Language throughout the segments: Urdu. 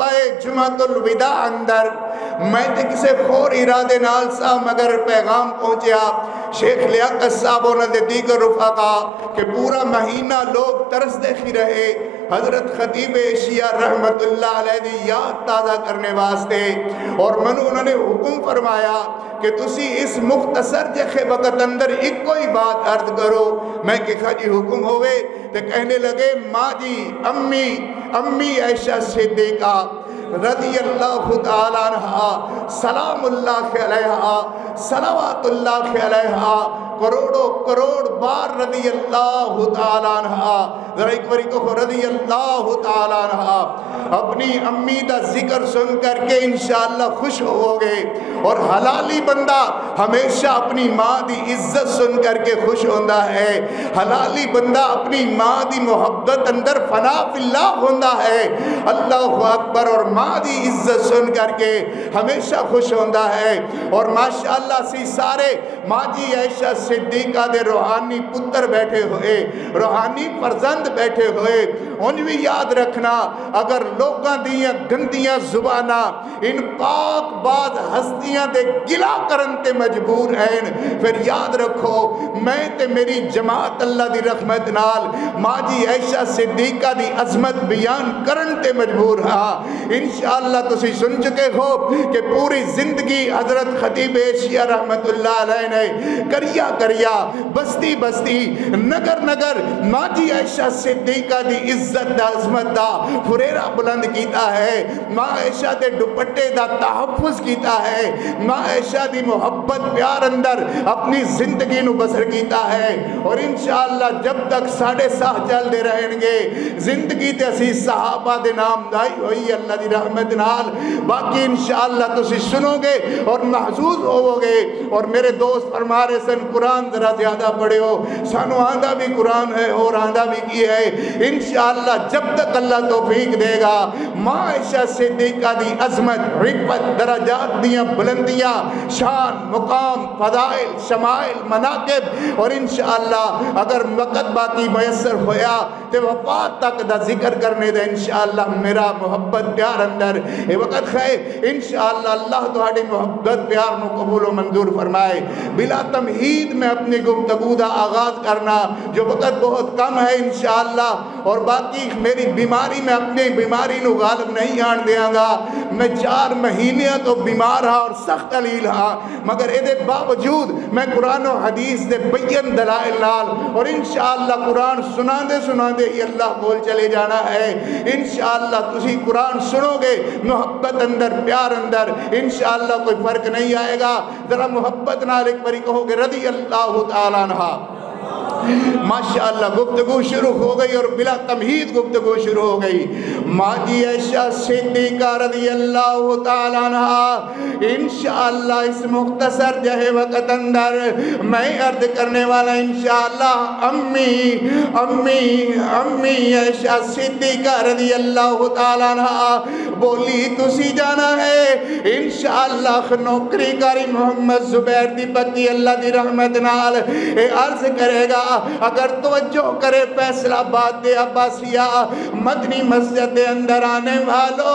خطبہ جمعۃ الوداع اندر میں تے کسے خور ارادے نال سا مگر پیغام پہنچیا شیخ لیاقت صاحب انہاں دے دیگر رفقا کہ پورا مہینہ لوگ ترس دیکھی رہے حضرت خطیب ایشیا رحمت اللہ علیہ دی یاد تازہ کرنے واسطے، اور منو انہوں نے حکم فرمایا کہ تسی اس مختصر جے وقت اندر ایک کوئی بات عرض کرو۔ میں کہا جی حکم ہوئے تو کہنے لگے ماں جی امی عائشہ صدیقہ رضی اللہ تعالیٰ عنہ سلام اللہ علیہا صلوات اللہ علیہا کروڑوں کروڑ بار رضی اللہ تعالیٰ عنہ، ذرا ایک باری کہو رضی اللہ تعالیٰ عنہ۔ اپنی امی دا ذکر سن کر کے انشاءاللہ خوش ہو گئے، اور حلالی بندہ ہمیشہ اپنی ماں دی عزت سن کر کے خوش ہوندہ ہے، حلالی بندہ اپنی ماں دی محبت اندر فنا فی اللہ ہوندہ ہے، اللہ اکبر، اور ماں دی عزت سن کر کے ہمیشہ خوش ہوندہ ہے۔ اور ماشاءاللہ سی سارے ماں جی عائشہ صدیقہ دے روحانی پتر بیٹھے ہوئے، روحانی فرزند بیٹھے ہوئے، انہیں بھی یاد رکھنا اگر لوگاں دیاں گندیاں زباناں ان پاک باز ہستیاں دے گلا کرن تے مجبور ہیں، پھر یاد رکھو میں تے میری جماعت اللہ دی رحمت نال ماں جی عائشہ صدیقہ دی عظمت بیان کرن تے مجبور ہاں۔ انشاءاللہ تسی سن چکے ہو کہ پوری زندگی حضرت خطیب ایشیا رحمت اللہ علیہ نے کریا بستی بستی نگر نگر ماں جی عائشہ صدیقہ دی عزت دا عظمت دا فریرہ بلند کیتا ہے، ماں عائشہ دے دوپٹے دا تحفظ کیتا ہے، ماں عائشہ دی محبت پیار اندر اپنی زندگی نو بسر کیتا ہے۔ اور انشاءاللہ جب تک ساڑھے ساہ چل دے رہیں گے زندگی تے اسی صحابہ دے نام دائی ہوئی اللہ دی رحمت نال، باقی انشاءاللہ تسی سنو گے اور محظوظ ہوو گے۔ اور میرے دوست فرما رہے سن قرآن ذرا زیادہ پڑھے ہو، سانو آندہ بھی قرآن ہے اور آندہ بھی کی ہے، انشاءاللہ جب تک اللہ توفیق دے گا ماں عائشہ صدیقہ دی عظمت رفعت درجات دیاں بلندیاں شان مقام فضائل شمائل مناقب، اور انشاءاللہ اگر وقت باقی میسر ہویا تو وفات تک دا ذکر کرنے دے انشاءاللہ میرا محبت پیار اندر اے وقت خیر انشاءاللہ اللہ تہاڈی محبت پیار نو قبول و منظور فرمائے۔ بلا تمہید میں اپنی گفتگو دا آغاز کرنا جو وقت بہت کم ہے انشاءاللہ، اور باقی میری بیماری میں اپنی بیماری نو غالب نہیں آن دیاں گا۔ میں 4 مہینے تو بیمار ہاں اور سخت علیل ہاں، مگر اے دے باوجود میں قرآن و حدیث دے بین دلائل نال اور انشاءاللہ قرآن سنان دے ہی اللہ بول چلے جانا ہے۔ انشاءاللہ تسی قرآن سنو گے محبت اندر پیار اندر انشاءاللہ کوئی فرق نہیں آئے گا۔ ذرا محبت نال ایک باری کہو گے رضی اللہ تعالیٰ عنہ۔ ماشاءاللہ گفتگو شروع ہو گئی اور بلا تمہید گفتگو شروع ہو گئی۔ ماں جی عائشہ صدیقہ رضی اللہ تعالیٰ عنہ انشاءاللہ اس مختصر جہے وقت اندر میں عرض کرنے والا انشاءاللہ امی عائشہ صدیقہ رضی اللہ تعالیٰ عنہ بولی تسی جانا ہے انشاءاللہ نوکری کاری محمد زبیر دی پتی اللہ دی رحمت نال اے عرض کرے گا اگر توجہ کرے فیصلہ آباد دے عباسیہ مدنی مسجد دے اندر آنے والو،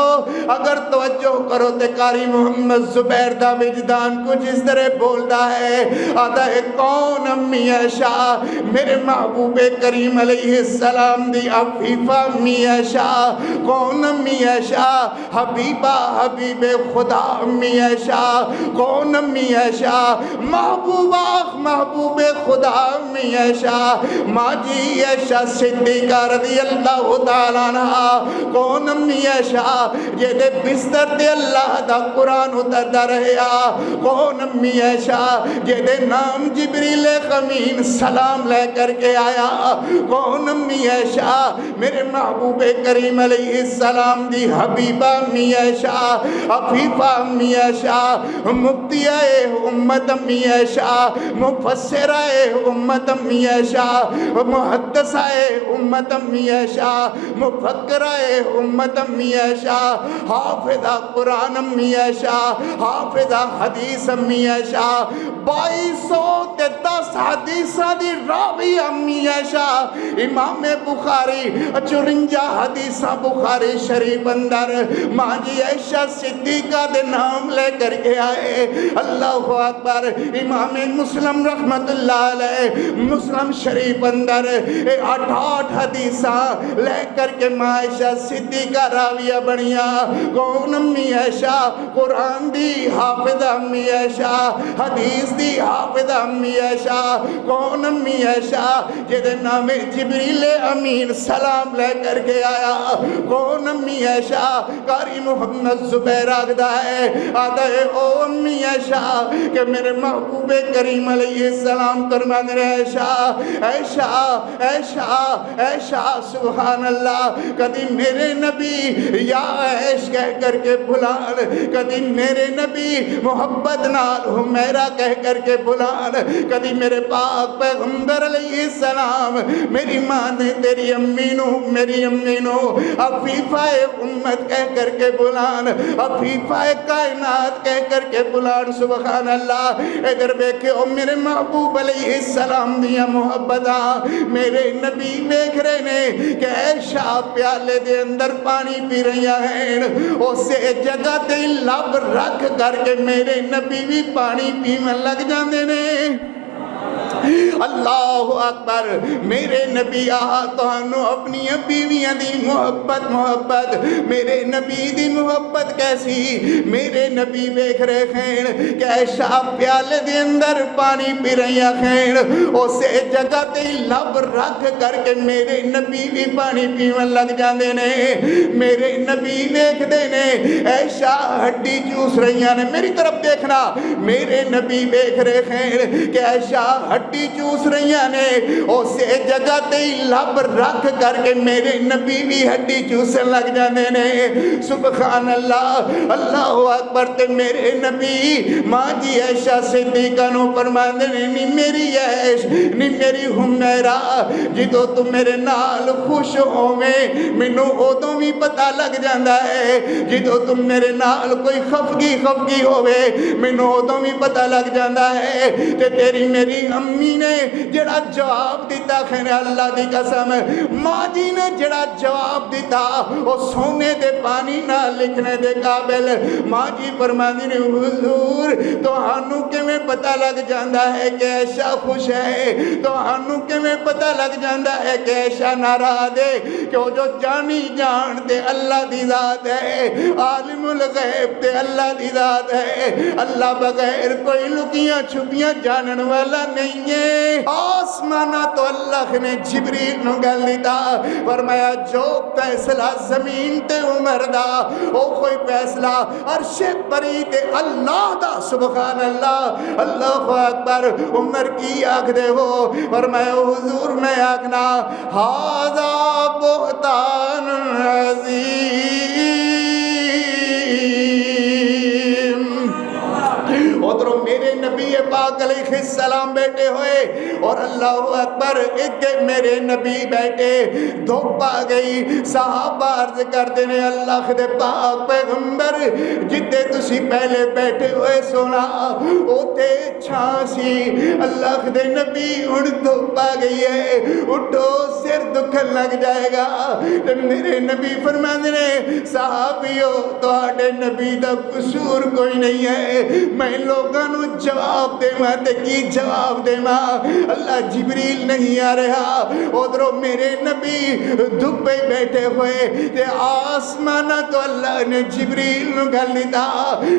اگر توجہ کرو تے قاری محمد زبیر دا وجدان کچھ اس طرح بولتا ہے، آدھا ہے کون امی عائشہ میرے محبوب کریم علیہ السلام دی عفیفہ امی عائشہ، کون امی عائشہ حبیبہ حبیب خدا امی عائشہ، کون امی عائشہ محبوب خدا امی عائشہ، ماں جی عائشہ صدیقہ رضی اللہ تعالیٰ عنہ، کون امی عائشہ جیدے بستر دے اللہ دا قرآن اتردا رہیا، کون امی عائشہ جیدے نام جبریل امین سلام لے کر کے آیا، کون امی عائشہ میرے محبوب کریم علیہ السلام دی حبیبہ امی عائشہ، عفیفہ امی عائشہ، مفتیہ امت امی عائشہ، مفسرہ امت یشا محدثہ امت یشا مفکرہ امت یشا حافظہ قرآن یشا حافظہ حدیث یشا 2210 حدیثہ دی راوی یشا امام بخاری 54 حدیثہ بخاری شریف اندر ماں جی عائشہ صدیقہ دے نام لے کر کے آئے. اللہ اکبر. امام مسلم رحمت اللہ علیہ مسلم شریف اندر 68 حدیثہ لے کر کے ماں عائشہ صدیقہ راویہ بنیا. کون امی عائشہ؟ قرآن دی حافظہ امی عائشہ حدیث دی حافظہ امی عائشہ. کون امی عائشہ؟ جدے نام جبریل امین سلام لے کر کے آیا. کون امی عائشہ؟ قاری محمد زبیر آگدہ ہے آدھا ہے او امی عائشہ کہ میرے محبوب کریم علیہ السلام فرمانے رہے عائشہ عائشہ عائشہ عائشہ سبحان اللہ. کدی میرے نبی یا عائش کہہ کر کے بلان, کدی میرے نبی محبت نال حمیرہ کہہ کر کے بلان, کدی میرے پاک پیغمبر علیہ السلام میری ماں نے تیری امی نو میری امی نو عفیفہ امت کہہ کر کے بلان, عفیفہ کائنات کہہ کر کے بلان. سبحان اللہ. ادھر بیکھے او میرے محبوب علیہ السلام دیا محبتاں میرے نبی دیکھ رہے نے کہ عائشہ پیالے دے اندر پانی پی رہی ہیں. اسے جگہ تے لب رکھ کر کے میرے نبی بھی پانی پیون لگ جاندے نے. اللہ اکبر. میرے نبی تانوں اپنی بیویاں دی محبت میرے نبی دی محبت کیسی. میرے نبی ویکھ رہے ہیں کہ عائشہ پیالے دے اندر پانی پی رہی ہیں. اسے جگہ تے لب رکھ کر کے میرے نبی بھی پانی پیون لگ جاندے نے. میرے نبی ویکھ دے نے عائشہ ہڈی چوس رہی ہیں. میری طرف دیکھنا. میرے نبی ویکھ رہے ہیں کہ عائشہ ہڈی چوس رہی نے. اسے جگہ تے لب رکھ کر کے میرے نبی بھی ہڈی چوسن لگ جاندے نے. سبحان اللہ. اللہ اکبر. تے میرے نبی ماں جی عائشہ صدیقہ نو فرماندے نے نی میری عائش نی میری حمیرہ جدوں تو میرے نال خوش ہوویں مینوں اودوں بھی پتہ لگ جاندا ہے. جدوں تم میرے نال کوئی خفگی ہووے مینوں اودوں بھی پتہ لگ جاندا ہے. تے تیری میری امی نے جڑا جواب دیتا خیر اللہ دی قسم ماں جی نے جڑا جواب دیتا وہ سونے دے پانی نہ لکھنے دے قابل. ماں جی فرماندی نے حضور تہانوں کیویں پتہ لگ جاندا ہے کہ عائشہ خوش ہے, تہانوں کیویں پتہ لگ جاندا ہے کہ عائشہ ناراض ہے. کہ وہ جو جانی جان تے اللہ دی ذات ہے, عالم الغیب تے اللہ دی ذات ہے. اللہ بغیر کوئی لکیاں چھپیاں جانن والا نہیں ہے. آسمانہ تو اللہ نے جبریل نو گل دیتا فرمایا جو فیصلہ زمین تے عمر دا او کوئی فیصلہ عرش بری تے اللہ دا. سبحان اللہ. اللہ اکبر. عمر کی آکھ دے ہو فرمایا حضور میں آکھنا ھذا بہتان عظیم. ادھروں میرے نبی پاک علیہ السلام بیٹھے ہوئے اور اللہ اکبر ایک میرے نبی بیٹھے. دھوپ آ گئی. صحابہ عرض کرتے نے اللہ دے پاک پیغمبر جتے تسی پہلے بیٹھے ہوئے سونا اوتے چھاں سی. اللہ دے نبی ہن دھوپ آ گئی ہے اٹھو سر دکھن لگ جائے گا. میرے نبی فرماندے نے صحابیو تواڈے نبی دا قصور کوئی نہیں ہے. میں لوگاں نو جواب دے ماں تے کی جواب دے ماں. اللہ جبریل نہیں آ رہا. ادھروں میرے نبی دھوپے بیٹھے ہوئے تے آسمانہ تو اللہ نے جبریل نو گل دیتا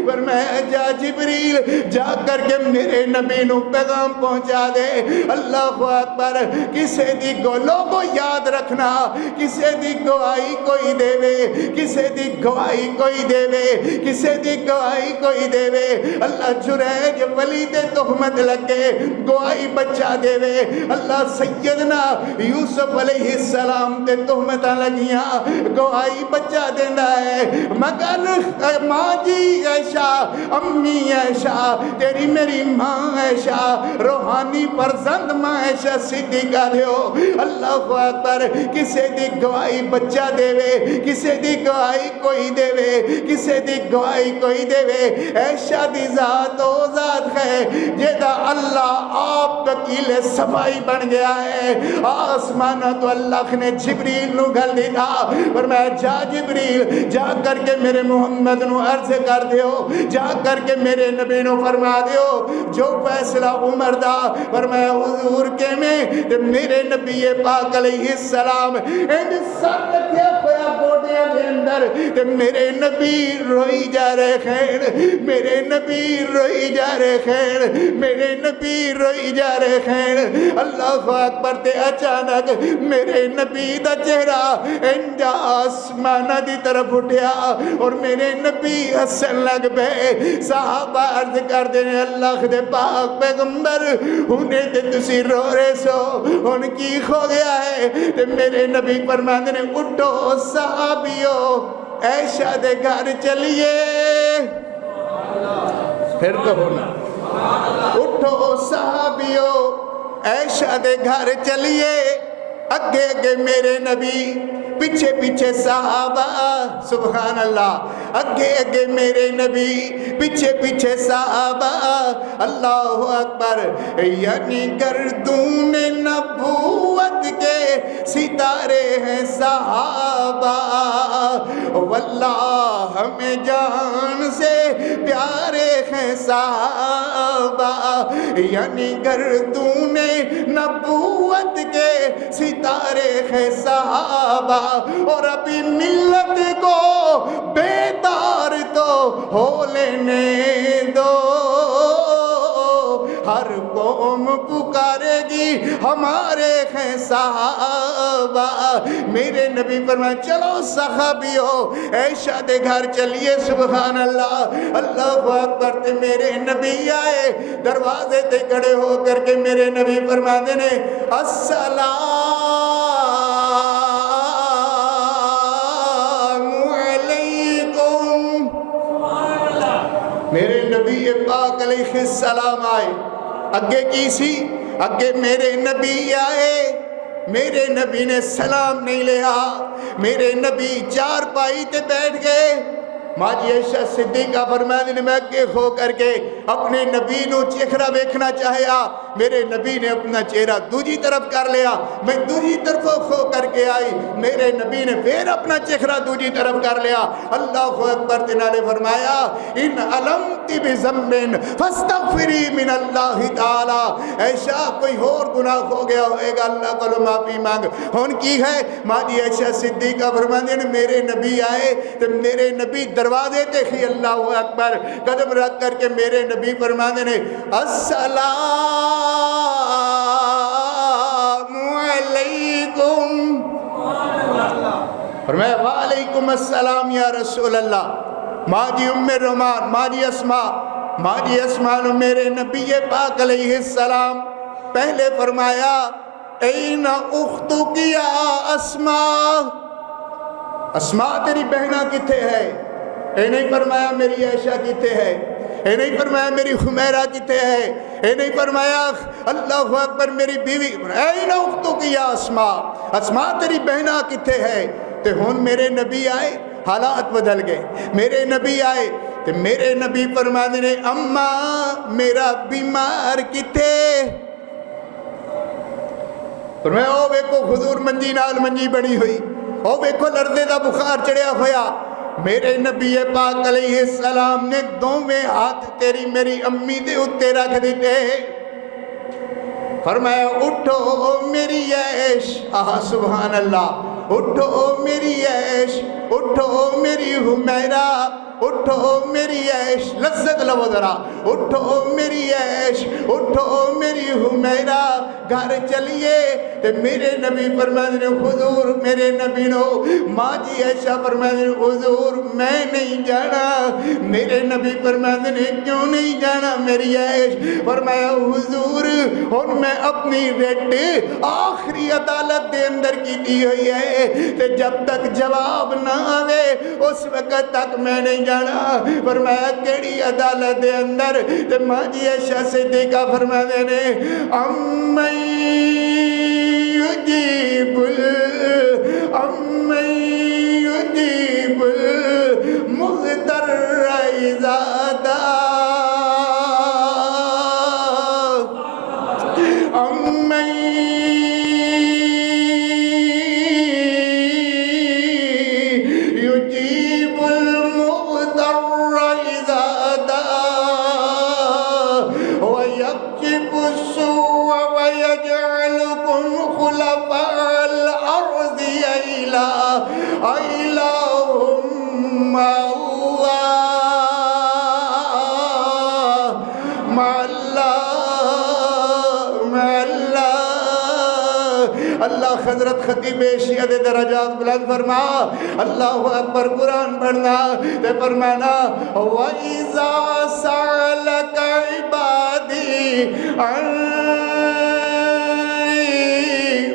پر میں جا جبریل جا کر کے میرے نبی نو پیغام پہنچا دے. اللہ اکبر. کسے دی گولوں ربو یاد رکھنا کسے دی گواہی کوئی دے وے کسے دی گواہی کوئی دے وے کسے دی گواہی کوئی دے وے اللہ جریج ولی دے تہمت لگے گواہی بچہ دے وے اللہ سیدنا یوسف علیہ السلام دے تہمتاں لگیاں گواہی بچہ دینا ہے مگر ماں جی عائشہ امی عائشہ تیری میری ماں عائشہ روحانی فرزند ماں عائشہ صدیقہ دیو اللہ اکبر کسے دی گواہی بچہ دے وے کسے دی گواہی کوئی دے وے کسے دی گواہی کوئی دے وے عائشہ دی ذات او ذات ہے جیدہ اللہ آپ وکیل صفائی بن گیا ہے آسمانہ تو اللہ نے جبریل نو گھل دیتا فرمایا جا جبریل جا کر کے میرے محمد نو عرض کر دیو جا کر کے میرے نبی نو فرما دیو جو فیصلہ عمر دا فرمایا حضور کے میں میرے نبی پاک علیہ السلام ان سب کے خویا بوٹیاں کے اندر میرے نبی روئی جا رہے خیر میرے نبی روئی جا رہے خیر میرے نبی روئی جا رہے خیر اللہ اکبر تے اچانک میرے نبی دا چہرہ انجا آسمانہ دی طرف اٹھیا اور میرے نبی حسن لگ پہ صحابہ عرض کر دینے اللہ دے پاک پیغمبر انہیں تے تسی رو رہے سو ان کی کھو گیا ہے تے میرے نبی فرماندے نے اٹھو صحابیو عائشہ دے گھر چلیے پھر تو ہونا اٹھو صحابیو عائشہ دے گھر چلیے اگے اگے میرے نبی پیچھے پیچھے صحابہ سبحان اللہ اگے اگے میرے نبی پیچھے پیچھے صحابہ اللہ اکبر یعنی گردون نبوت کے ستارے ہیں صحابہ واللہ ہمیں جان سے پیارے ہیں صحابہ یعنی گردون نبوت کے ستارے ہیں صحابہ اور ابھی ملت کو بیدار تو ہو لینے دو ہر قوم پکارے گی ہمارے ہیں صحابہ میرے نبی فرمائے چلو صحابیو عائشہ دے گھر چلیے سبحان اللہ اللہ اکبر تے میرے نبی آئے دروازے تے کھڑے ہو کر کے میرے نبی فرماتے نے السلام علیکم میرے نبی پاک علیہ السلام آئے اگے کی سی اگے میرے نبی آئے میرے نبی نے سلام نہیں لیا میرے نبی چار پائی تے بیٹھ گئے ماں جی عائشہ صدیقہ فرمایا نے میں اگے ہو کر کے اپنے نبی نو چہرہ دیکھنا چاہیا میرے نبی نے اپنا چہرہ دوجی طرف کر لیا میں دوجی طرف ہو کر کے آئی میرے نبی نے پھر اپنا چہرہ دوجی طرف کر لیا اللہ اکبر تنالے فرمایا ان علمتی بزمن فاستغفری من اللہ تعالی عائشہ کوئی اور گناہ ہو گیا ہوئے گا اللہ کو معافی مانگ ہون کی ہے ماں جی عائشہ صدیقہ فرمایا نے میرے نبی آئے تو میرے نبی دروازے دیکھی اللہ اکبر قدم رکھ کر کے میرے نبی فرمانے نے السلام علیکم فرمایا وعلیکم السلام یا رسول اللہ ماں جی ام رومان ماں جی اسماء میرے نبی پاک علیہ السلام پہلے فرمایا این اختک یا اسماء اسماء تیری بہنہ کتے ہے اے نہیں فرمایا میری عائشہ کتے ہے اے نہیں فرمایا میری خمیرہ کتے ہے اے نہیں فرمایا اللہ اکبر میری بیوی اے نہ اختو کی اسماء اسماء تیری بہنہ کتے ہے تے ہون میرے نبی آئے حالات بدل گئے میرے نبی آئے تے میرے نبی فرمانے نے اماں میرا بیمار کتے فرمایا او ویکو حضور منجی نال منجی بنی ہوئی او ویکو لردے دا بخار چڑھیا ہویا میرے نبی پاک علیہ السلام نے دوویں ہاتھ تیری میری امی دے اتے رکھ دیتے فرمایا اٹھو میری عیش سبحان اللہ اٹھو میری عیش اٹھو میری حمیرہ، اٹھو میری عیش، لذت لو ذرا، اٹھو میری عیش، اٹھو میری حمیرہ، گھر چلیے۔ تے میرے نبی فرمائے نے حضور میرے نبی نو، ماں جی عائشہ فرمائے نے حضور میں نہیں جانا۔ میرے نبی فرمائے نے کیوں نہیں جانا میری عیش؟ فرمایا حضور اور میں اپنی ریٹ آخری عدالت دے اندر کی دی ہوئی ہے، تے جب تک جواب نہ آوے اس وقت تک میں نہیں جانا۔ فرمایا کیڑی عدالت دے اندر؟ تے ماں جی عائشہ صدیقہ فرماتے نے امّن یجیب امّن یجیب المضطر اذا دعا، امّن یجیب المضطر اذا دعا ویکشف السوء ویجعلکم خلفاء الارض أإله مع الله مع الله مع الله۔ اللہ حضرت خطیب شیعہ دے درجات بلند فرما، اللہ اکبر قرآن پڑھنا تے فرمانا وَإِذَا سَأَلَكَ عِبَادِي عَنِّي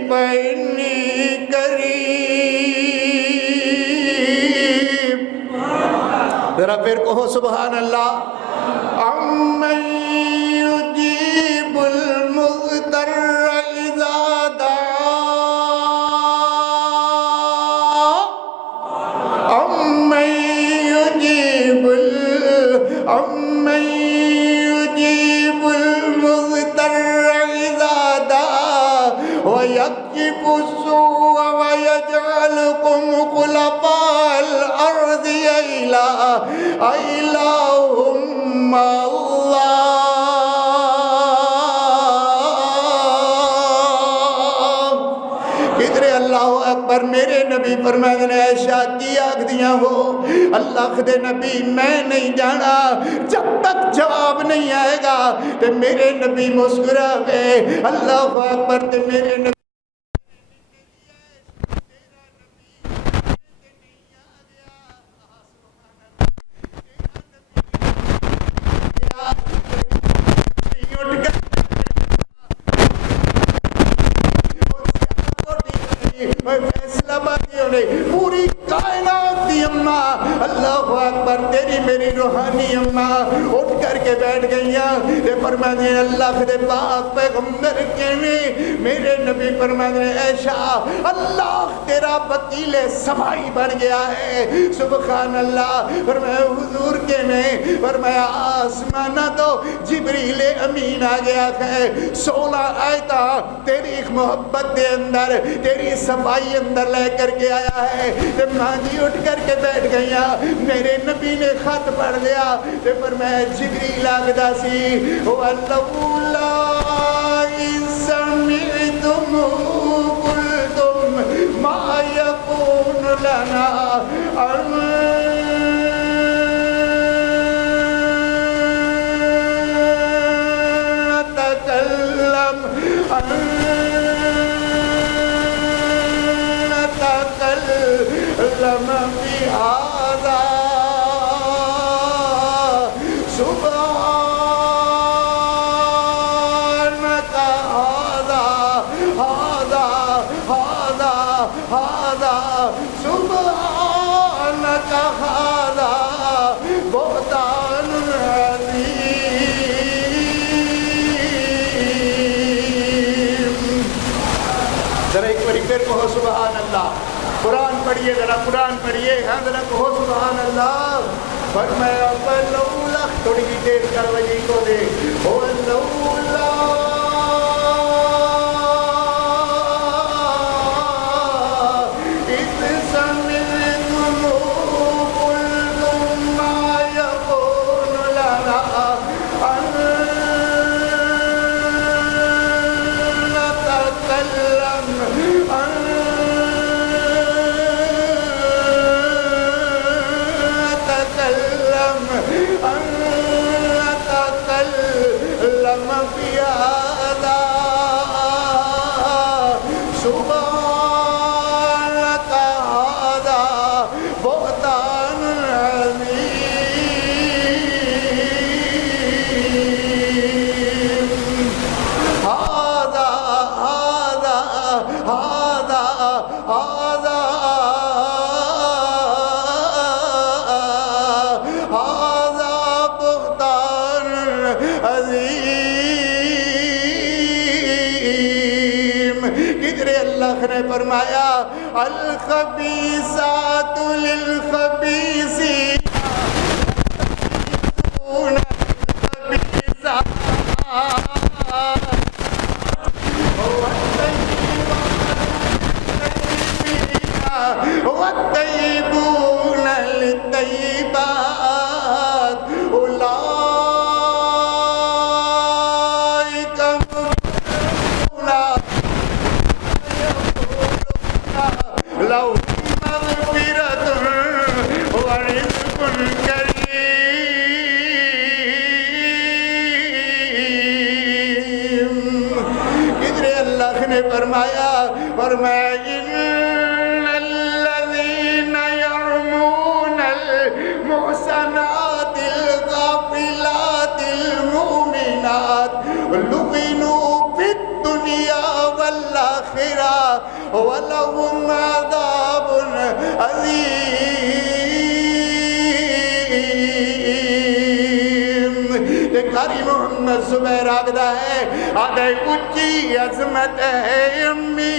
فَإِنِّي قَرِيبٌ۔ ذرا پھر کہو سبحان اللہ۔ امّن یجیب المضطر اذا دعا، امّن یجیب امّن یجیب المضطر اذا دعا ویکشف السوء ویجعلکم خلفاء الارض أإله مع الله۔ کدھر اللہ اکبر۔ میرے نبی فرمائے نے عائشہ کی آکھ دیاں ہو اللہ دے نبی میں نہیں جانا جب تک جواب نہیں آئے گا۔ تے میرے نبی مسکرا گئے اللہ اکبر۔ تے میرے نبی فیصلہ بازی ہونے پوری کائنات دی اماں اللہ اکبر تیری میری روحانی اماں اٹھ کر کے بیٹھ گئیاں تے فرماتے ہیں اللہ دے پاک پیغمبر کہنے میرے نبی فرماتے ہیں عائشہ اللہ تیرا وکیل صفائی بن گیا ہے سبحان اللہ۔ فرمایا حضور کہنے فرمایا آسمانہ تو جبریل امین آ گیا ہے 16 آیتاں تیری محبت دے اندر تیری صفائی اندر لے کر کے آیا ہے۔ تے ماں جی اٹھ کر کے بیٹھ گئیاں میرے نبی نے خط پڑھ لیا تے فرمایا جبریل آگدا سی وَلَوْلَا إِذْ سَمِعْتُمُوهُ قُلْتُمْ مَا يَكُونُ لَنَا أَن نَتَكَلَّمَ بهذا سبحانك هذا سبحانك هذا بهتان عظيم۔ ذرا ایک بار پھر کہو سبحان اللہ۔ قرآن پڑھیے ذرا قرآن پڑھیے ہاں ذرا کہو سبحان اللہ۔ فرمایا فلولا تھوڑی سی دیر کر وجی کو دے فلولا اذ سمعتموه قلتم ما يكون لنا أن نتكلم نے فرمایا الخبیثات للخبیثین والطيبون للطيبات أولئك مبررون لهم مغفرة ورزق كريم. ادھر اللہ نے فرمایا المحسنات الغافلات المؤمنات لعنوا في الدنيا والآخرة ولهم عذاب عظيم. یہ قاری محمد زبیر آگدہ ہے آدھے اچھی عظمت ہے امی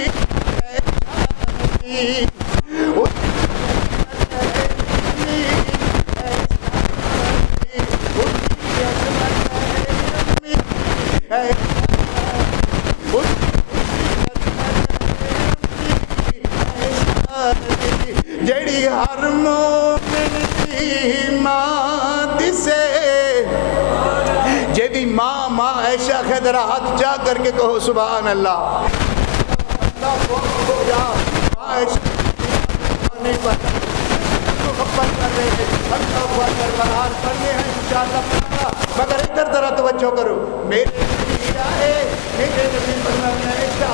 جڑی ہر مومن دی ماں دسے جیدی ماں عائشہ خیدر ہاتھ جا کر کے کہو سبحان اللہ. عائشہ نہیں پڑھا محبت کر رہے ہیں اللہ برحال پڑھنے ہیں انشاءاللہ پڑھا مگر ادھر ذرا توجہ کرو. میرے نبی آئے میرے نبی فرماتے ہیں عائشہ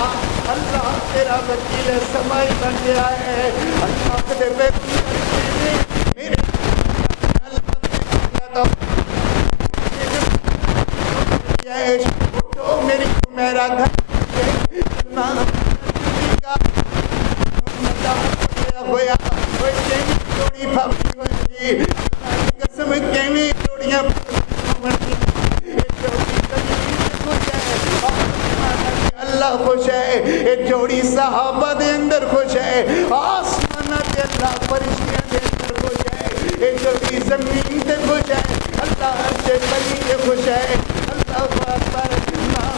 اللہ تیرا وکیل سمائی بن گیا ہے. اللہ کے بے میرے اللہ میری میرا گھر ہویا جوڑی پھاپی ہوئی قسم کیویں جوڑیاں اللہ خوش ہے. ایک جوڑی صحابہ دے اندر خوش ہے آسمانہ دے اللہ فرشتیاں دے اندر خوش ہے. ایک جوڑی زمین دے خوش ہے اللہ سے بلی دے خوش ہے. اللہ اکبر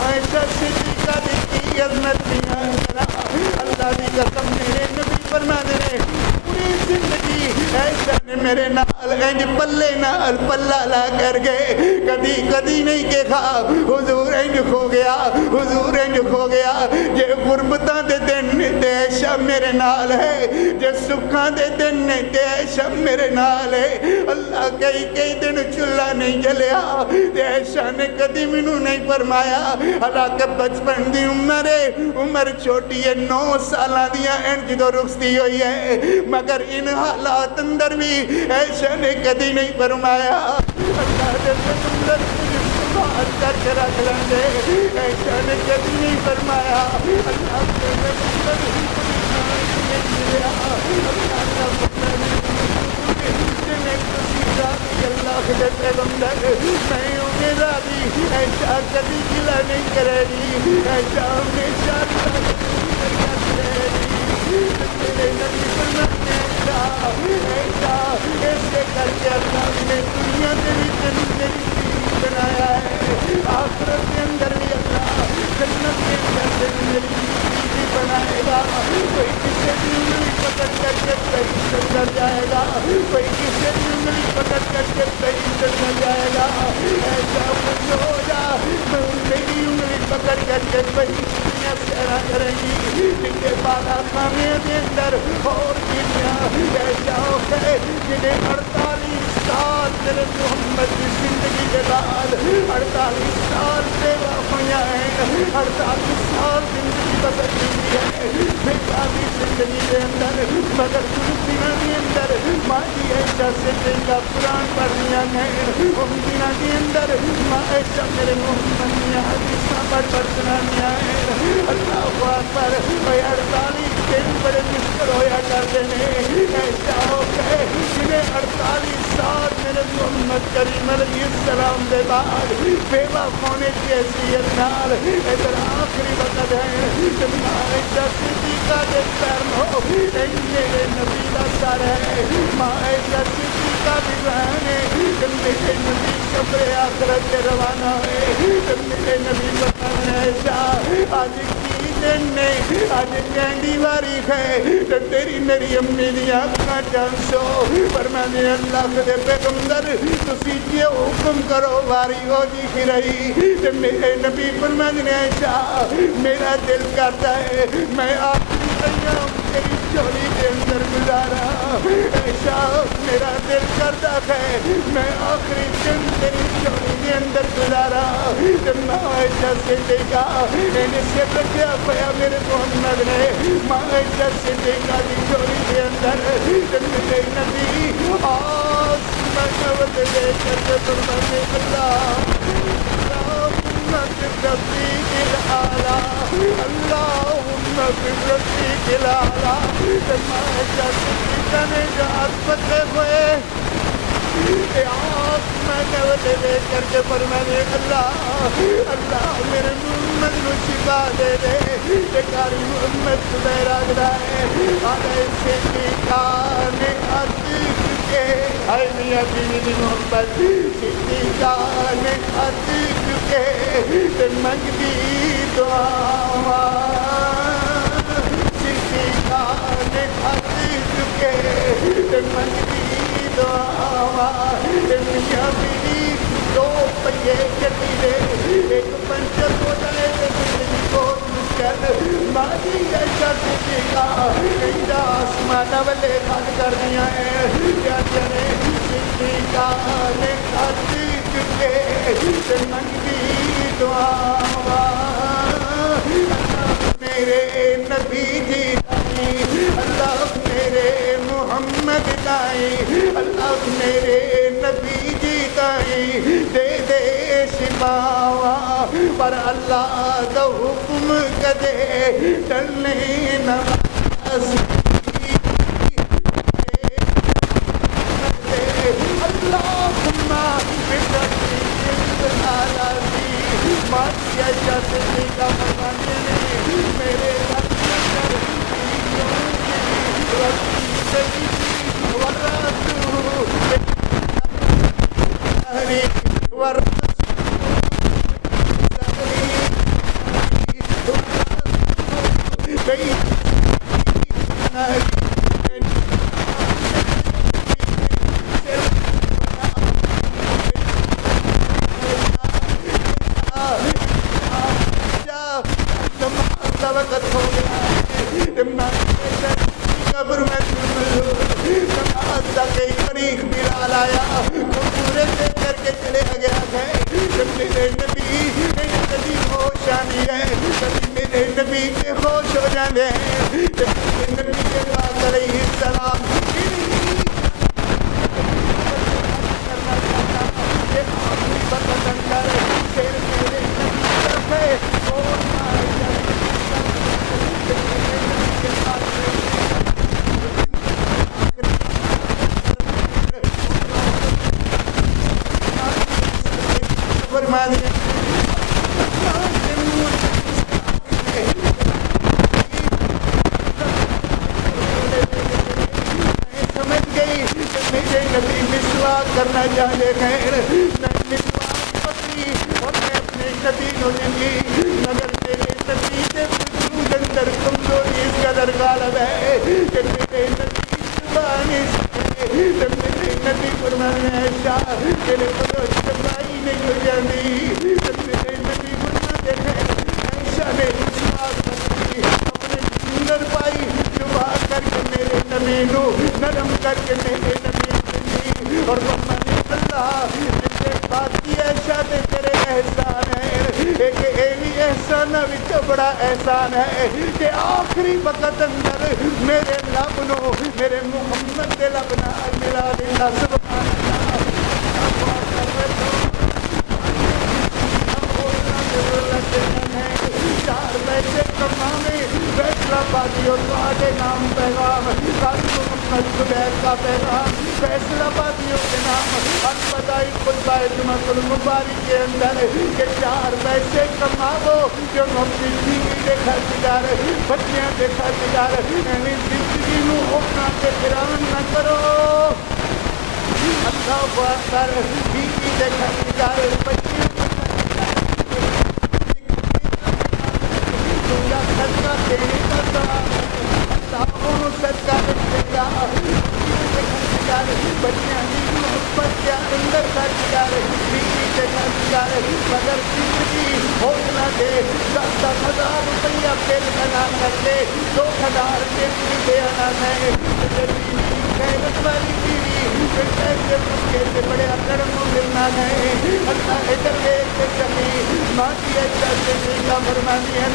عائشہ صدیقہ دی کی عظمت دیاں اللہ دی قسم میرے نبی فرمانے نے پوری زندگی عائشہ نے میرے نال انج پلے نال پلہ لا کر گئے کدی کدی نہیں کہا حضور انج کھو گیا حضور انج کھو گیا. جے غربتاں دے دن تے عائشہ میرے نال ہے جے سکھاں دے دن تے عائشہ میرے نال ہے. اللہ کئی دن چولہا نہیں جلیا تے عائشہ نے کدی مینوں نہیں فرمایا. حالانکہ بچپن دی عمر چھوٹی ہے 9 سالاں دیاں انج جو رخصتی ہوئی ہے مگر ان حالات اندر بھی عائشہ نے کدی نہیں فرمایا اللہ دے پیغمبر سبحان کر کے رکھ لیں. عائشہ نے کبھی نہیں فرمایا اللہ کے پیغمبر اللہ کے پیغمبر میں ہوں میرا بھی عائشہ کبھی گلا نہیں کرے گی. عائشہ ہمیشہ میرے نبی فرماتے ہیں عائشہ ایسے کر کے اللہ نے دنیا میں بھی میری بیوی بنایا ہے آخرت کے اندر بھی اللہ جنت کے اندر سے میری بیوی بنائے گا. کوئی کسی بھی انگلی پکڑ کر کے صحیح چل جائے گا کوئی کسی بھی انگلی پکڑ کر کے صحیح چل جائے گا. ایسا خوش ہو جا میری انگلی پکڑ کر کے صحیح دنیا سیرا کریں گی جن کے بعد آسمانے کے اندر اور دنیا ایسا ہو گئے جنہیں 48 سال میرے محمد کی زندگی کے بعد 48 سال سیوا ہویا ہے 48 سال زندگی بسر کی ہے بیکاری زندگی کے اندر مگر کچھ دنوں کے اندر ماں عائشہ سے کا قرآن پڑھنیاں ہیں ان دنوں کے اندر ماں عائشہ میرے محمد نے حدیثاں پڑھ سنانیاں ہیں. اللہ اکبر 48 دن بڑے مشکل ہویا کرتے ہیں. ایسا ہو گئے جنہیں 48 سال میرے محمد محمد کریم علیہ السلام دے بعد بے وفانے کی حیثیت نال ادھر آخری وقت ہے عائشہ صدیقہ دے پیر ہو میرے نبی دا سر ہے عائشہ صدیقہ دی بہن ہے میرے نبی قبر آخرت کے روانہ ہے میرے نبی بتانے عائشہ آج کی دن نے آج کہندی واری ہے تیری میری امی دی آنکھاں چانسو پر میں نے اللہ دے پیغمبر تسی جے حکم کرو واری ہو جی پھرئی میرے نبی فرمانے عائشہ میرا دل کرتا ہے میں آخری ایام تیری چولی کے اندر گزارا عائشہ میرا دل کرتا ہے میں آخری دن تیری چولی کے اندر گزارا عائشہ صدیقہ انہیں سے بچیا پیا میرے محمد نے عائشہ صدیقہ کی چولی کے اندر میرے نبی آسمان دے کر کے فرمانے اللہ بالرفیق الاعلی اللہم بالرفیق الاعلی عائشہ صدیقہ نے جہاز پکڑے ہوئے آسمان دے کر کے فرمانے اللہ میرے محمد نو شفا دے دے بیکاری محمد تمہیں رکھ رہا ہے آدھے صدیقہ نے عتیق کے اے میاں بیوی دی محبت صدیقہ نے عتیق کے منگتی دعا صدیقہ نے عتیق کے منگتی دعا میاں بیوی دو پہیے چٹی دے ایک پنچر ہو جائے زندگی بہت مشکل ماضی عائشہ صدیقہ ایڈا آسمان والے بند کر دیا ہے کیا چلے صدیقہ نے عتیق کے منگتی دعا میرے نبی جی دائی اللہ میرے محمد دائی اللہ میرے نبی جی دائی دے دے شفا پر اللہ دا حکم کدے ٹلنے نہ اللہم ماتی عائشہ صدیقہ فرمانے نے میرے کرنا چاہے خیر میں پتری اور میں اپنے نبی کو دیں مگر تیرے نبی کے وجود اندر کمزوری اس قدر غالب ہے کہ میرے نبی زبانی سے میرے نبی فرمانے عائشہ تیرے کو شفائی نہیں ہو جاتی میرے نبی فرمانے عائشہ نے وشواس کرتی اپنے سندر پائی دعا کر کے میرے نبی کو نرم کر کے میرے نبی اور فرمانے اللہ میرے باقی عائشہ دے تیرے احسان ہے ایک ایوی احسان وچ بڑا احسان ہے کہ آخری وقت اندر میرے لب نو میرے محمد دے لب نال ملا دیتا سبحان چار پیسے کمانے فیصلہ بازی اور تواڈے نام پیغام محمد زبیر کا پیغام فیصلہ بازیوں کے نام البتہ فرمائی خطبہ جمعۃ المبارک کے اندر کہ 4 پیسے کما دو جو اپنی بیوی دے خرچدار بچیاں دے خرچدار یعنی زندگی نو ہونا تے گران نہ کرو اللہ اکبر بیوی دے خرچدار بچیاں صدقہ دینے کا صاحبوں صدقہ دے گا بچیاں کی محبت کے اندر خرچدار بیوی کے خرچدار مگر زندگی ہونا دے 10,000 روپیہ بل بنا کر دے 2,000 بل دے آنا ہے غیرت والی بیوی پیسے مسکے سے بڑے اکڑ ملنا ہے اللہ ادھر دیکھ کے چلی ماں کی عزت سے سیدھا فرمانی ہے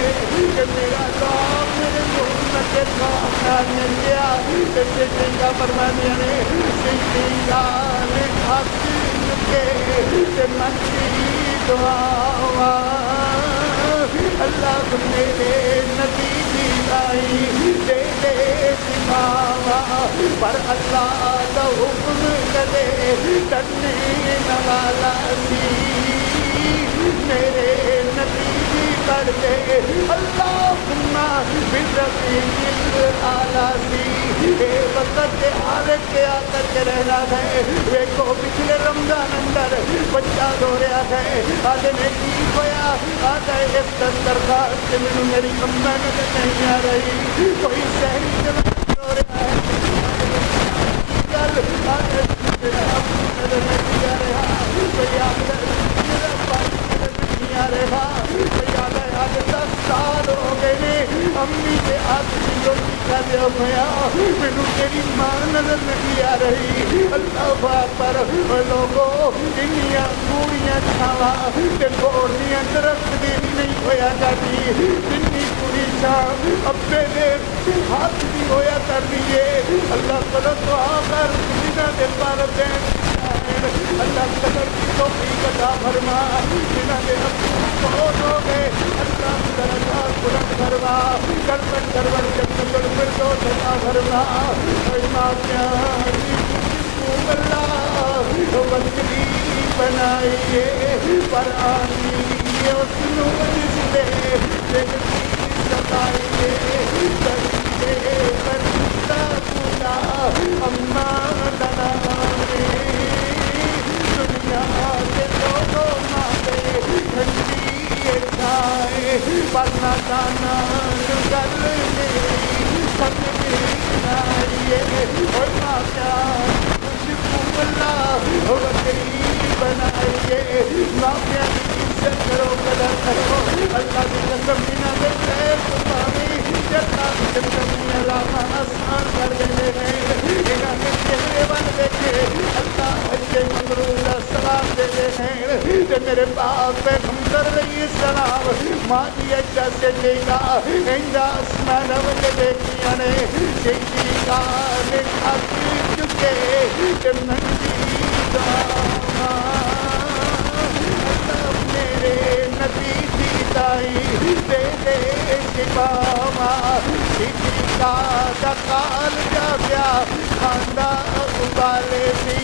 کہ میرا کام میرے محمد کے کام نہ مل گیا جیسے سیدھا فرمانی ہے سیدھا نے حق کے من کی دعا اللہ میرے نبی کی لائی دے دے سماوا پر اللہ کا حکم کرے کرنے والا سی میرے نبی کی کر دے اللہم بالرفیق الاعلی سی اے وقت کے حالت کے آ کر کے رہنا ہے ویکو پچھلے رمضان اندر بچہ رو رہا ہے آدھے نے کی ہویا آدھے اس دسترخوان سے میں میری اماں نظر نہیں آ رہی کوئی شہری جوان رو رہا ہے آدھے نظر نہیں آ رہا کوئی آدھے میرا پاس نظر نہیں آ رہا کوئی آدھے 10 سال ہو گئے امی کے ہاتھ کی روٹی کا دیا ہویا مینو تیری ماں نظر نہیں آ رہی اللہ اکبر لوگوں انیاں پوریاں چھاوا تے گوڑیاں درخت دی نہیں ہویا کرتی جنی پوری چھاں ابے دے ہاتھ بھی ہویا کر دیے اللہ کو دعا کر جنہ دے پر دین اللہ قدر کی توفیق عطا فرما جنہ دے ابو بہت ہو گئے اللہ درجات بلند فرما کربن کربن جنت الفردوس عطا فرما امام پیاری اللہ وکری بنائیے پر آنی اس نو جس دے جگتی ستائیے کرتے کرتا پولا اماں دنا دنیا کے لوگوں مارے گھنٹی کھائے پرنا دانا گل میری سمجھ آئیے اور ماں پیار خوشبو اللہ وکری بنائیے ماں پیار کی عزت کرو قدر کرو اللہ کی قسم بنا دے خیر تمہاری جتنا زندگی علامہ آسان کر دینے ہیں انہاں کے چہرے بن دیکھے اللہ اچھے مبرور سلام دیتے ہیں کہ میرے باپ پیغمبر علیہ السلام ماں کی اچھا سے دیکھا اندہ اسمان وجہ دیکھیا نے سیدھی کار آتی چکے کہ منجی دعا اللہ میرے نبی کی دائی دے دے شباما سیدھی کا کال جا گیا خاندہ ابالے سی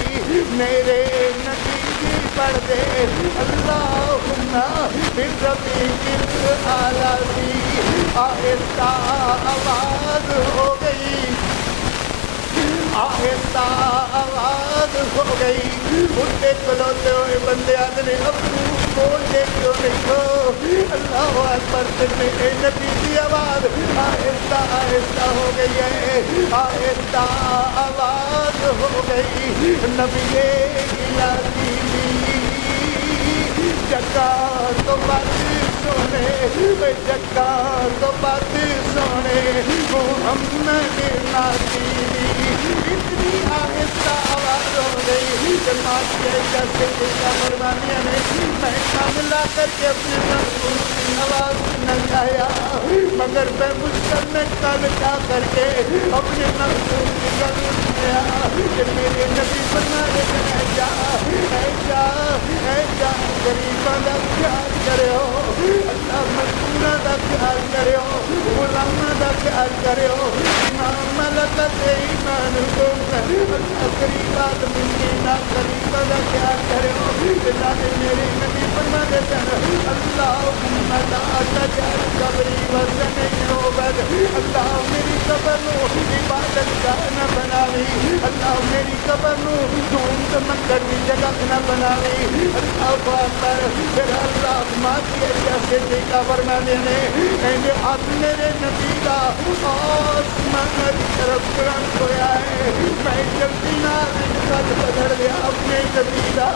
میرے نبی کی پڑھ دے اللہم بالرفیق الاعلی سی آہستہ آواز ہو گئی آہستہ آواز ہو گئی اٹھتے کھلوتے ہوئے بندے آدھنے ابو بول دے کیوں نہیں ہو اللہ اکبر سے میرے نبی کی آواز آہستہ آہستہ ہو گئی ہے آہستہ آواز ہو گئی نبی الہی جگہ تو بات سونے جگہ تو بات سونے محمد ناصری اتنی آہستہ آواز ہو گئی کہ ماں جیسے دیکھا فرمانیہ نے میں کام لا کر کے اپنے محبوب کی آواز نہ گایا مگر میں مشکل میں کل جا کر کے اپنے محبوب کی گل گیا کہ میرے نبی فرمائے اے جا غریباں دا خیال کریو اللہ مظلوماں دا خیال کریو غلاماں دا خیال کریو امام ملکت ایمان کو اللہ غریب آدمی نا غریباں دا خیال کریو اللہم لا تجعل قبری وثن یعبد اللہ میری قبر نو عبادت گاہ نہ بناوی اللہ میری قبر نو دھوم منگڑ دی جگہ نہ بناوی اللہ اکبر پھر اللہ ماتی ایسا صدیقہ فرمانے نے اے اب میرے نبی دا آسمان کی طرف قرآن کویا ہے میں جلدی نہ خط بدل لیا اپنے نبی دا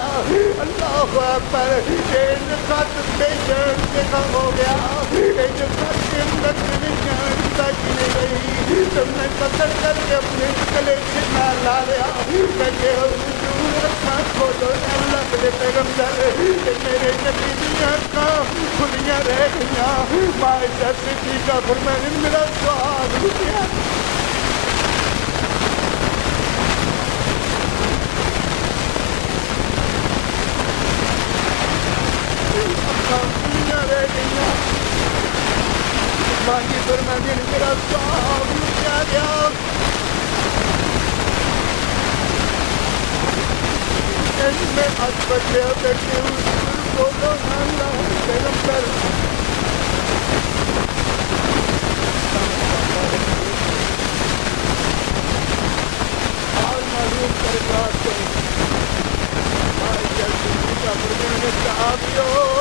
اللہ اکبر ان خط بے جان سے کم ہو گیا ان خط کے اندر میں جان تک نہیں رہی تو میں قتل کر کے اپنے گلے سے نہ لا لیا میں کہ حضور اپنا کھولو اللہ کے پیغمبر کہ میرے نبی دی آنکھاں کھلیاں رہ گئیاں معاشہ صدیقہ فرمانے میرا سوال کیا کھلیاں رہ گئیاں مانگی فرمانے میرا سوال کیا گیا میں ہاتھ پر لیا بیٹھے ہوں بولو اللہ پیغمبر اور معلوم سرکار سے آئیہ زندگی کا فرمانے صحابیوں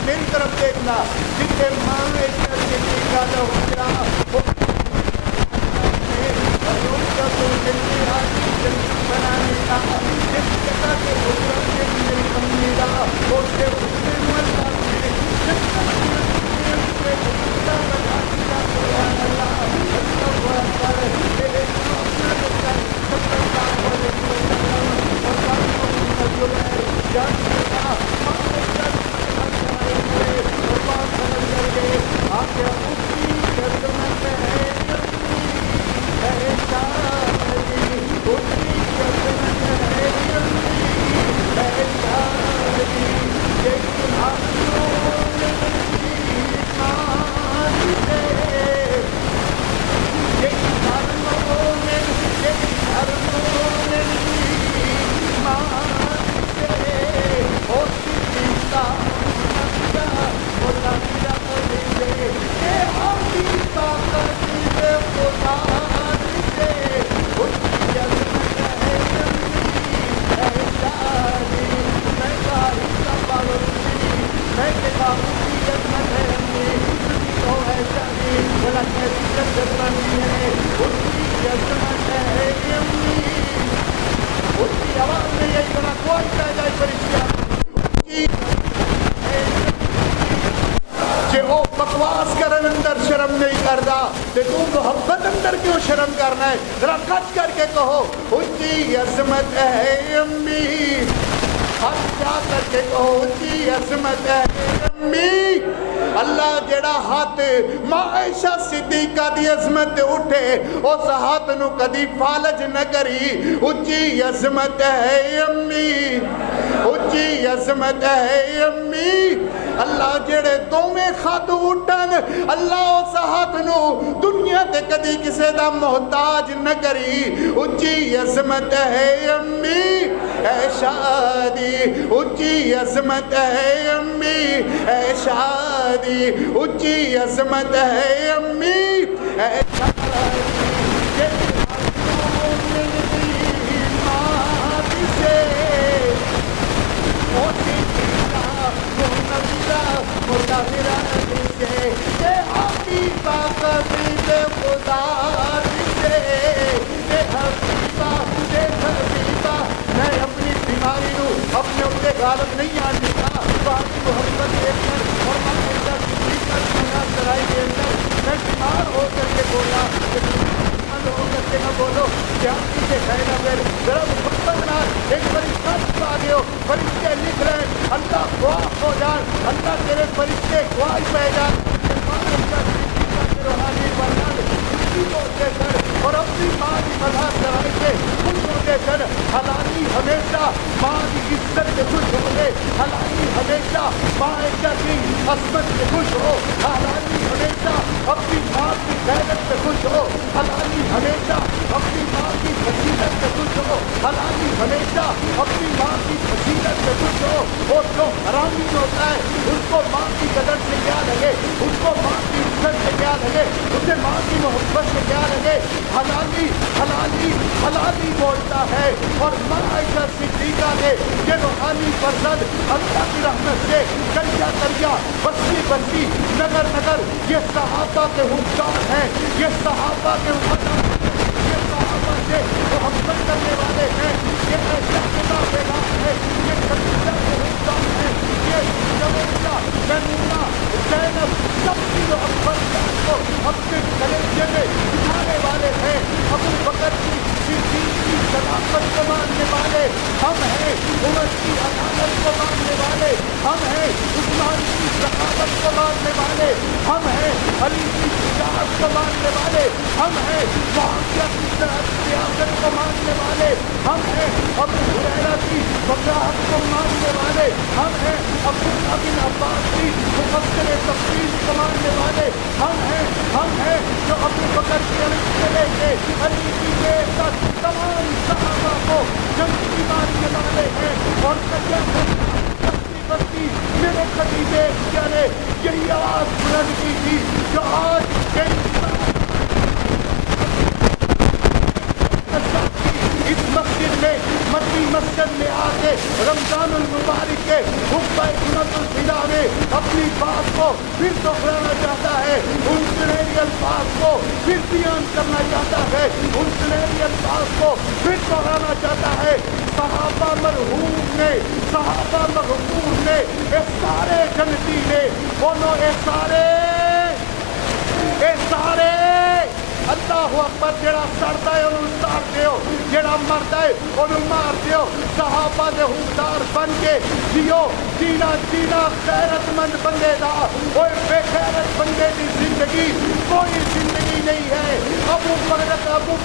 میری طرف دیکھنا جتنے ماں میں زیادہ ہجرا بنانے کا جس جگہ کے حجرت سے میری امی کا اس کے محبت اندر کیوں شرم کرنا ہے؟ ذرا کچ کر کے کہو اونچی عظمت ہے امی، ہاتھ جا کر کے کہو اونچی عظمت ہے امی۔ اللہ جڑا ہاتھ ماں عائشہ صدیقہ دی عظمت اٹھے اس ہاتھ نو کدی فالج نہ کری، اونچی عظمت ہے امی، اونچی عظمت ہے امی۔ اللہ جڑے دوویں خط اٹھن اللہ اس ہاتھ نو دنیا تے کدی کسے دا محتاج نہ کری، اونچی عظمت ہے امی۔ اے شادی اونچی عظمت ہے امی، اے شادی اونچی عظمت ہے امی، اے شادی اپنے اپنے غالب نہیں آنے کا باقی محبت دیکھ کر اور ماں صدیق کا سنا سرائی کے اندر میں بیمار ہو کر کے بولا ہو کر کے نہ بولو کیا پیچھے ہے نہ پھر ذرا محبت نہ ایک فرشتہ چھپا گئے ہو، فرشتے لکھ رہے ہیں اللہ گواہ ہو جان، اللہ تیرے فرشتے گواہی پہ جان روحانی برکت اسی کو دے کر اور اپنی ماں کی مدح کرائیں گے ان کو دے کر حلالی ہمیشہ ماں کی عزت سے خوش ہوں گے، حلالی ہمیشہ ماں عائشہ کی عصمت سے خوش ہو، حلالی ہمیشہ اپنی ماں کی غیرت سے خوش ہو، حلالی ہمیشہ اپنی ماں کی فضیلت سے خوش ہو، حلالی ہمیشہ اپنی ماں کی فضیلت سے خوش ہو۔ اور جو حرامی ہوتا ہے اس کو ماں کی قدر سے کیا لگے، اس کو ماں کی عزت سے کیا لگے، اسے ماں کی محبت سے کیا لگے۔ حلالی حلالی حلالی بولتا ہے اور ماں عائشہ صدیقہ نے یہ روحانی فرزند اللہ کی رحمت سے دریا دریا بستی بستی نگر نگر یہ صحابہ کے حکام ہیں، یہ صحابہ کے حکام، یہ صحابہ سے محبت کرنے والے ہیں، یہ ایسا خدا پیغام ہے، یہ خدیجہ کے حکام ہیں، یہ جمیلہ میمونہ زینب سب کی محبت کو اپنے کلیجے میں بٹھانے والے ہیں۔ ابو بکر کی صدیق کی صداقت کو ماننے والے ہم ہیں، عمر کی عدالت کو ماننے والے ہم ہیں، عثمان کی ثقافت کو ماننے والے ہم ہیں، علی کی شجاعت کو ماننے والے ہم ہیں، معاویہ کی سیاست کو ماننے والے ہم ہیں، ابو ہریرہ کی وقاحت کو ماننے والے ہم ہیں، عبداللہ بن عباس کی مفسر تفسیر کو ماننے والے ہم ہیں جو ابو بکر کے سے لے کے علی کی دیر تک تمام صحابہ کو جنتی ماننے والے ہیں۔ اور بستی بستی میرے خدیجے نے یہی آواز بلند کی تھی جو آج اس مسجد میں مدنی مسجد میں آ کے رمضان المبارک کے خطبہ سنت الفدا میں اپنی بات کو پھر دہرانا چاہتا ہے، ان سنہری الفاظ کو پھر بیان کرنا چاہتا ہے، ان سنہری الفاظ کو پھر دہرانا چاہتا ہے۔ صحابہ مرحوم نے، صحابہ مغفور نے، اے سارے جنتی نے، بولو اے سارے اللہ اکبر۔ جڑا سڑتا ہے انہوں ساڑ دیو، جڑا مرتا ہے انہوں مار دیو۔ صحابہ دے حقدار بن کے جیو، جینا جینا غیرت مند بندے دا، کوئی بے غیرت بندے دی زندگی کوئی زندگی نہیں ہے۔ ابو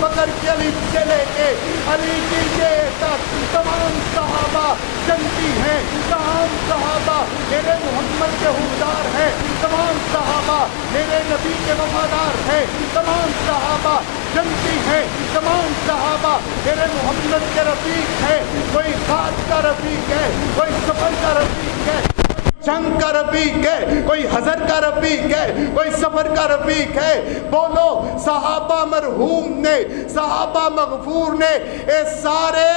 بکر کے علی سے لے کے علی کی دیر تک تمام صحابہ جنتی ہیں، تمام صحابہ میرے محمد کے حقدار ہیں، تمام صحابہ میرے نبی کے وفادار ہیں، تمام صحابہ جنتی ہیں، تمام صحابہ میرے محمد کے رفیق ہیں۔ کوئی خاص کا رفیق ہے، کوئی سفر کا رفیق ہے، جنگ کا رفیق ہے، کوئی حضر کا رفیق ہے، کوئی سفر کا رفیق ہے۔ بولو صحابہ مرحوم نے، صحابہ مغفور نے، اے سارے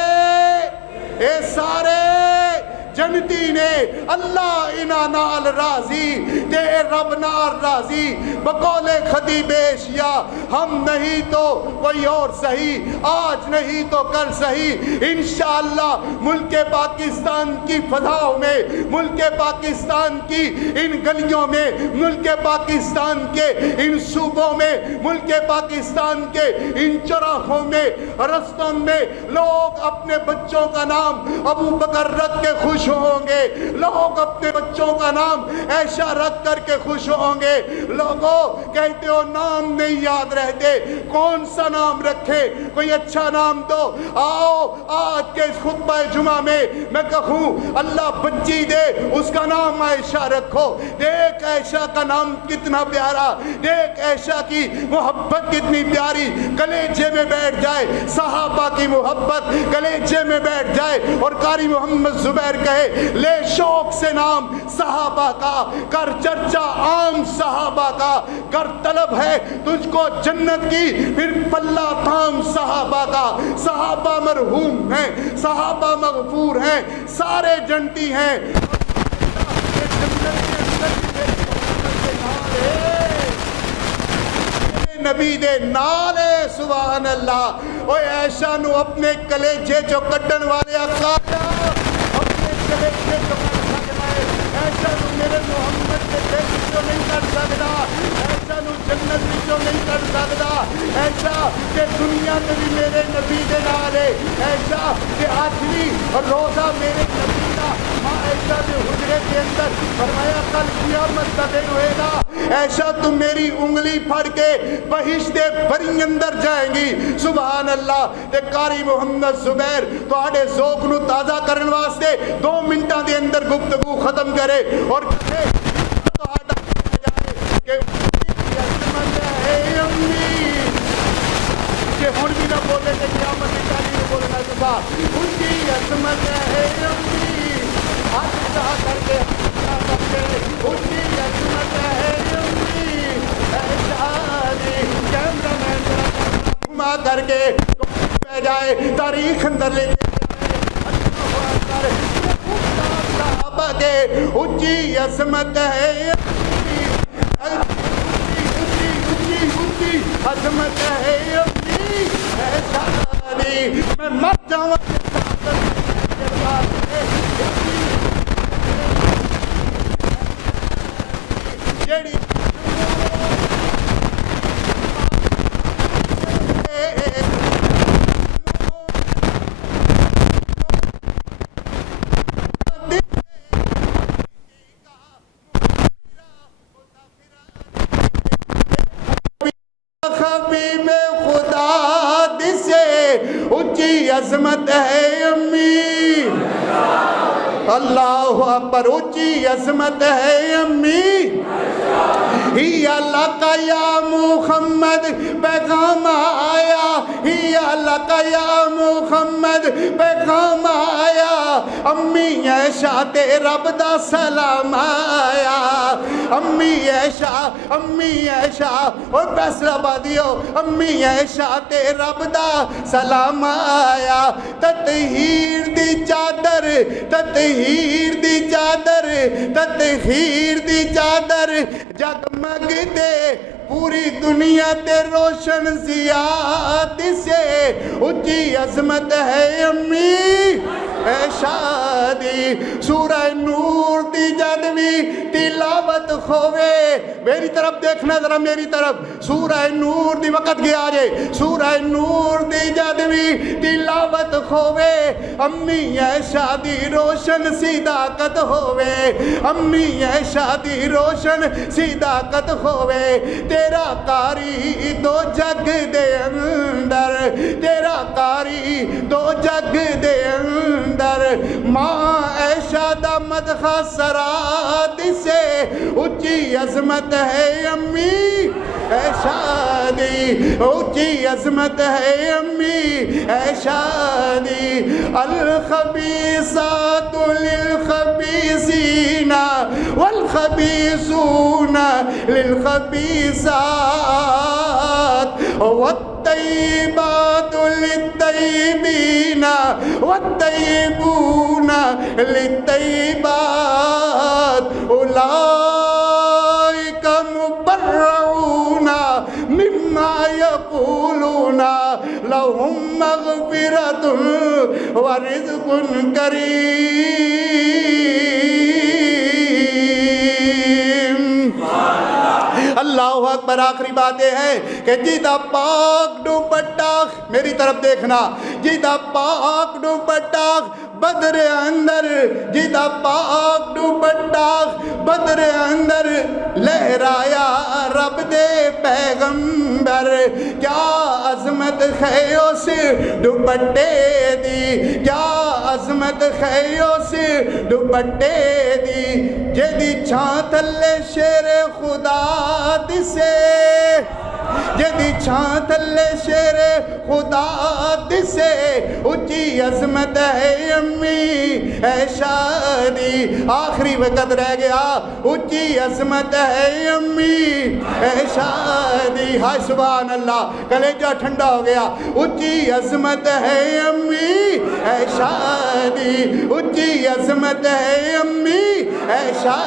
جنتی نے اللہ انا نال راضی تے رب نال راضی۔ بقول خدیب ایشیا ہم نہیں تو کوئی اور صحیح، آج نہیں تو کل صحیح، انشاءاللہ ملک پاکستان کی فضاؤں میں، ملک پاکستان کی ان گلیوں میں، ملک پاکستان کے ان صوبوں میں، ملک پاکستان کے ان چوراہوں میں، رستوں میں لوگ اپنے بچوں کا نام ابو بکر رکھ کے خوش ہوں گے، لوگ اپنے بچوں کا نام عائشہ رکھ کر کے خوش ہوں گے۔ لوگوں کہتے ہو نام نہیں یاد رہتے، کون سا نام رکھے؟ کوئی اچھا نام دو۔ آؤ آج کے اس خطبہ جمعہ میں میں کہوں اللہ بچی دے، اس کا نام عائشہ رکھو۔ دیکھ عائشہ کا نام کتنا پیارا، دیکھ عائشہ کی محبت کتنی پیاری، کلیجے میں بیٹھ جائے، صحابہ کی محبت کلیجے میں بیٹھ جائے، اور قاری محمد زبیر کہے لے شوق سے نام صحابہ کا، کر چرچا عام صحابہ کا، کر طلب ہے تجھ کو جنت کی، پھر پلہ تھام صحابہ کا۔ صحابہ مرحوم ہیں، صحابہ مغفور ہیں، سارے جنتی ہیں۔ نبی دے نالے سبحان اللہ۔ اوے عائشہ نو اپنے کلیجے جو کٹن والے آقا اپنے کلیجے جو کٹ سکتا ہے، عائشہ نو میرے محمد کے دل جو نہیں کٹ سکتا، عائشہ نو جنت جو نہیں کٹ سکتا، عائشہ کہ دنیا میں بھی میرے نبی دے نالے، عائشہ کہ آخری روزہ میرے نبی دا، ماں عائشہ دے حجرے کے اندر فرمایا کل قیامت کا دن ہوئے گا، عائشہ تم میری انگلی پھڑ کے بہشت بری اندر جائیں گی۔ سبحان اللہ۔ تے قاری محمد زبیر تواڈے ذوق نو تازہ کرن واسطے 2 منٹاں دے اندر گفتگو ختم کرے اور کہے تواڈا جائے کہ عظمت ہے امی، کہ ہن بھی نہ بولے کہ قیامت کی تاریخ بولنا صبح، ان کی عظمت ہے امی، ہاتھ اٹھا کر کے ان کی عظمت ہے امی، گھما کر کے پہ جائے تاریخ اندر لے صحابہ کے اونچی عظمت ہے، اونچی عظمت ہے میں مر جاؤں عظمت ہے امی، اللہ اکبر، اونچی عظمت ہے امی، یا لکا یا محمد پیغام آیا، یا لکا یا محمد پیغام آیا، امی عائشہ تے رب دا سلام آیا، امی عائشہ، امی عائشہ اور فیصلہ آبادیو، امی عائشہ تے رب دا سلام آیا، تطہیر دی چادر، تطہیر دی چادر، تطہیر دی چادر جگمگ دے پوری دنیا تے روشن زیاد سے، اونچی عظمت ہے امی عائشہ دی، سورہ نور دی جدوی تلاوت ہوئے، میری طرف دیکھنا ذرا میری طرف، سورہ نور دی وقت گیا جے، سورہ نور دی جدوی تلاوت ہوئے، امی عائشہ دی روشن صداقت ہوئے، امی عائشہ دی روشن صداقت ہوئے، تیرا قاری دو جگ دے اندر، تیرا قاری دو جگ دے اندر، ماں عائشہ دا مدخہ سرات سے، اونچی عظمت ہے امی عائشہ دی، اونچی عظمت ہے امی عائشہ دی، الخبیثات للخبیثین والخبیثون للخبیثات والطیبات للطیبین والطیبون للطیبات، اولئک مبرعون مما یقولون لہم مغفرۃ ورزق کریم۔ اللہ اکبر۔ آخری باتیں ہیں کہ جیدہ پاک دوپٹہ، میری طرف دیکھنا، جیدہ پاک دوپٹہ بدر اندر، جیدہ پاک دوپٹہ بدر اندر لہرایا رب دے پیغمبر، کیا عظمت ہے اس دوپٹے دی، کیا عظمت ہے اس دوپٹے دی، جیدی چھاں تھلے شیر خدا دسے، جیدی چھاں تھلے شیر خدا دسے، اچھی عظمت ہے امی عائشہ دی۔ آخری وقت رہ گیا، اچھی عظمت ہے امی عائشہ دی۔ ہائے سبحان اللہ، کلیجہ ٹھنڈا ہو گیا۔ اچھی عظمت ہے امی عائشہ دی، اچھی عظمت ہے امی عائشہ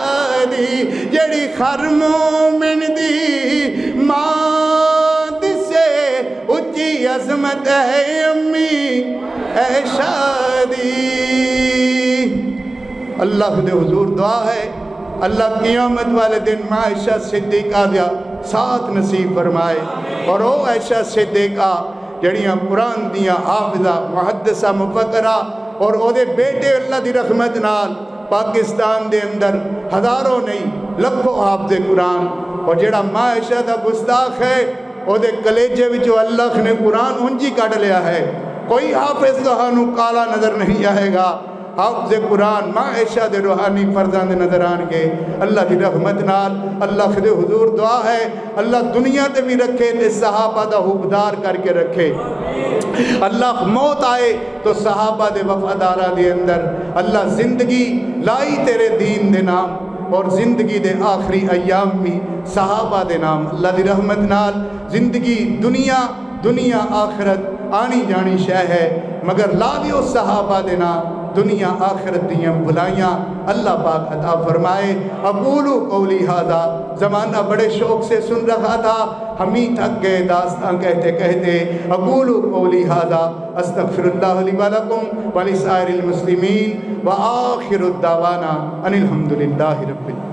دی، جڑی خر مومن دی ماں دسے، اچھی عظمت ہے امی عائشہ دی۔ اللہ دے حضور دعا ہے اللہ قیامت والے دن عائشہ صدیقہ دیا ساتھ نصیب فرمائے، اور او عائشہ صدیقہ جڑیاں قرآن دیاں حافظہ محدثہ مفکرہ، اور او دے بیٹے اللہ دی رحمت نال پاکستان دے اندر ہزاروں نہیں لکھوں حافظ قرآن، اور جڑا ماں عائشہ دا گستاخ ہے او دے کلیجے وچوں اللہ نے قرآن انجی کٹ لیا ہے، کوئی حافظ کہانو کالا نظر نہیں آئے گا۔ حافظ قرآن ماں عائشہ دے روحانی فرزند نظر آن کے اللہ دی رحمت نال اللہ دے حضور دعا ہے اللہ دنیا تے بھی رکھے تے صحابہ دا حبدار کر کے رکھے، اللہ موت آئے تو صحابہ دے وفادارہ دے اندر اللہ زندگی لائی تیرے دین دے نام، اور زندگی دے آخری ایام بھی صحابہ دے نام اللہ دی رحمت نال۔ زندگی دنیا آخرت آنی جانی شے ہے، مگر لا دیو صحابہ دے نام دنیا آخرت دیاں بھلائیاں اللہ پاک عطا فرمائے۔ اقولو قولی ھذا، زمانہ بڑے شوق سے سن رہا تھا، ہم ہی تھک گئے داستان کہتے کہتے۔ اقولو قولی ھذا استغفر اللہ لی ولکم ولسائر المسلمین وآخر الدعوانا ان الحمدللہ رب العالمین۔